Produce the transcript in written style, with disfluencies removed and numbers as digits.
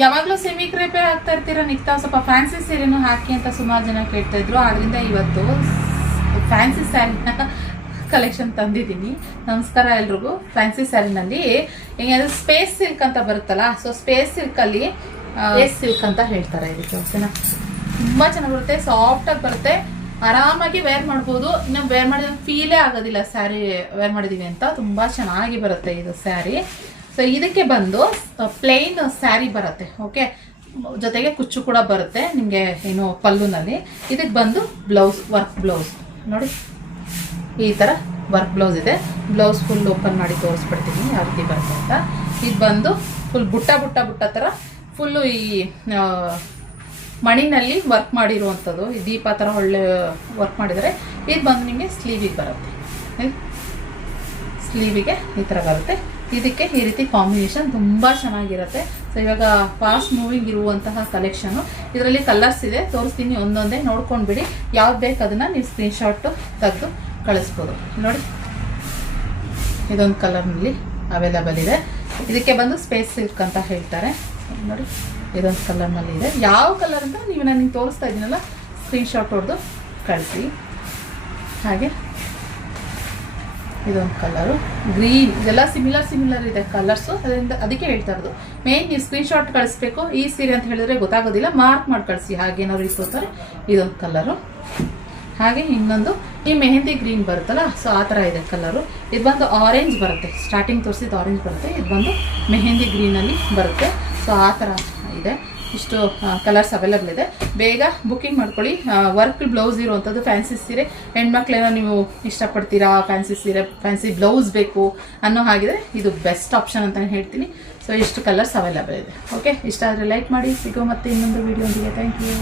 ಯಾವಾಗಲೂ ಸೆಮಿ ಕ್ರೇಪೇ ಹಾಕ್ತಾ ಇರ್ತೀರಾ ನಿಕ್ತಾ, ಸ್ವಲ್ಪ ಫ್ಯಾನ್ಸಿ ಸೀರೆನೂ ಹಾಕಿ ಅಂತ ಸುಮಾರು ಜನ ಕೇಳ್ತಾ ಇದ್ರು. ಆದ್ರಿಂದ ಇವತ್ತು ಫ್ಯಾನ್ಸಿ ಸ್ಯಾರಿನ ಕಲೆಕ್ಷನ್ ತಂದಿದ್ದೀನಿ. ನಮಸ್ಕಾರ ಎಲ್ರಿಗೂ. ಫ್ಯಾನ್ಸಿ ಸ್ಯಾರಿನಲ್ಲಿ ಹೆಂಗಂದ್ರೆ ಸ್ಪೇಸ್ ಸಿಲ್ಕ್ ಅಂತ ಬರುತ್ತಲ್ಲ, ಸೊ ಸ್ಪೇಸ್ ಸಿಲ್ಕಲ್ಲಿ ಸಿಲ್ಕ್ ಅಂತ ಹೇಳ್ತಾರೆ ಇದಕ್ಕೆ. ಓಕೆನಾ, ತುಂಬ ಚೆನ್ನಾಗಿ ಬರುತ್ತೆ, ಸಾಫ್ಟಾಗಿ ಬರುತ್ತೆ, ಆರಾಮಾಗಿ ವೇರ್ ಮಾಡ್ಬೋದು. ಇನ್ನು ವೇರ್ ಮಾಡಿದ ಫೀಲೇ ಆಗೋದಿಲ್ಲ ಸ್ಯಾರಿ ವೇರ್ ಮಾಡಿದೀವಿ ಅಂತ. ತುಂಬ ಚೆನ್ನಾಗಿ ಬರುತ್ತೆ ಇದು ಸ್ಯಾರಿ. ಸೊ ಇದಕ್ಕೆ ಬಂದು ಪ್ಲೇನ್ ಸ್ಯಾರಿ ಬರುತ್ತೆ. ಓಕೆ, ಜೊತೆಗೆ ಕುಚ್ಚು ಕೂಡ ಬರುತ್ತೆ ನಿಮಗೆ ಏನು ಪಲ್ಲುನಲ್ಲಿ. ಇದಕ್ಕೆ ಬಂದು ಬ್ಲೌಸ್, ವರ್ಕ್ ಬ್ಲೌಸ್ ನೋಡಿ, ಈ ಥರ ವರ್ಕ್ ಬ್ಲೌಸ್ ಇದೆ. ಬ್ಲೌಸ್ ಫುಲ್ ಓಪನ್ ಮಾಡಿ ತೋರಿಸ್ಬಿಡ್ತೀನಿ ಯಾವ ರೀತಿ ಬರುತ್ತೆ ಅಂತ. ಇದು ಬಂದು ಫುಲ್ ಬುಟ್ಟ ಬುಟ್ಟ ಬುಟ್ಟ ಥರ ಫುಲ್ಲು ಈ ಮಣಿನಲ್ಲಿ ವರ್ಕ್ ಮಾಡಿರುವಂಥದ್ದು. ಈ ದೀಪ ಥರ ಒಳ್ಳೆ ವರ್ಕ್ ಮಾಡಿದರೆ ಇದು ಬಂದು ನಿಮಗೆ ಸ್ಲೀವಿಗೆ ಬರುತ್ತೆ. ಸ್ಲೀವಿಗೆ ಈ ಥರ ಬರುತ್ತೆ. ಇದಕ್ಕೆ ಈ ರೀತಿ ಕಾಂಬಿನೇಷನ್ ತುಂಬ ಚೆನ್ನಾಗಿರುತ್ತೆ. ಸೊ ಇವಾಗ ಫಾಸ್ಟ್ ಮೂವಿಂಗ್ ಇರುವಂತಹ ಕಲೆಕ್ಷನು. ಇದರಲ್ಲಿ ಕಲರ್ಸ್ ಇದೆ, ತೋರಿಸ್ತೀನಿ ಒಂದೊಂದೇ, ನೋಡ್ಕೊಂಡ್ಬಿಡಿ. ಯಾವ್ದು ಬೇಕು ಅದನ್ನು ನೀವು ಸ್ಕ್ರೀನ್ಶಾಟು ತೆಗೆದು ಕಳಿಸ್ಬೋದು. ನೋಡಿ, ಇದೊಂದು ಕಲರ್ನಲ್ಲಿ ಅವೈಲಬಲ್ ಇದೆ. ಇದಕ್ಕೆ ಬಂದು ಸ್ಪೇಸ್ ಸಿಲ್ಕ್ ಅಂತ ಹೇಳ್ತಾರೆ. ನೋಡಿ, ಇದೊಂದು ಕಲರ್ನಲ್ಲಿ ಇದೆ. ಯಾವ ಕಲರ್ ಅಂತ ನೀವು ನನಗೆ ತೋರಿಸ್ತಾ ಇದ್ದೀನಲ್ಲ, ಸ್ಕ್ರೀನ್ಶಾಟ್ ಹೊಡೆದು ಕಳಿಸಿ. ಹಾಗೆ ಇದೊಂದು ಕಲರು ಗ್ರೀನ್, ಇದೆಲ್ಲ ಸಿಮಿಲರ್ ಇದೆ ಕಲರ್ಸು. ಅದರಿಂದ ಅದಕ್ಕೆ ಹೇಳ್ತಾ ಇರೋದು ಮೇನ್ ನೀವು ಸ್ಕ್ರೀನ್ಶಾಟ್ ಕಳಿಸ್ಬೇಕು. ಈ ಸೀರೆ ಅಂತ ಹೇಳಿದ್ರೆ ಗೊತ್ತಾಗೋದಿಲ್ಲ, ಮಾರ್ಕ್ ಮಾಡಿ ಕಳಿಸಿ. ಹಾಗೇನಾದ್ರು ಇಟ್ಕೋತಾರೆ. ಇದೊಂದು ಕಲರು. ಹಾಗೆ ಇನ್ನೊಂದು ಈ ಮೆಹಂದಿ ಗ್ರೀನ್ ಬರುತ್ತಲ್ಲ, ಸೊ ಆ ಥರ ಇದೆ ಕಲರು. ಇದು ಬಂದು ಆರೆಂಜ್ ಬರುತ್ತೆ, ಸ್ಟಾರ್ಟಿಂಗ್ ತೋರಿಸಿದ್ದು ಆರೆಂಜ್ ಬರುತ್ತೆ. ಇದು ಬಂದು ಮೆಹಂದಿ ಗ್ರೀನಲ್ಲಿ ಬರುತ್ತೆ. ಸೊ ಆ ಥರ ಇದೆ. ಇಷ್ಟು ಕಲರ್ಸ್ ಅವೈಲಬಲ್ ಇದೆ. ಬೇಗ ಬುಕ್ಕಿಂಗ್ ಮಾಡ್ಕೊಳ್ಳಿ. ವರ್ಕ್ ಬ್ಲೌಸ್ ಇರುವಂಥದ್ದು ಫ್ಯಾನ್ಸಿ ಸೀರೆ. ಹೆಣ್ಮಕ್ಳೇನೋ ನೀವು ಇಷ್ಟಪಡ್ತೀರಾ, ಫ್ಯಾನ್ಸಿ ಸೀರೆ ಫ್ಯಾನ್ಸಿ ಬ್ಲೌಸ್ ಬೇಕು ಅನ್ನೋ ಹಾಗಿದ್ರೆ ಇದು ಬೆಸ್ಟ್ ಆಪ್ಷನ್ ಅಂತಲೇ ಹೇಳ್ತೀನಿ. ಸೊ ಇಷ್ಟು ಕಲರ್ಸ್ ಅವೈಲಬಲ್ ಇದೆ. ಓಕೆ, ಇಷ್ಟ ಆದರೆ ಲೈಕ್ ಮಾಡಿ. ಸಿಗೋ ಮತ್ತೆ ಇನ್ನೊಂದು ವೀಡಿಯೋ ಒಂದಿಗೆ. Thank you.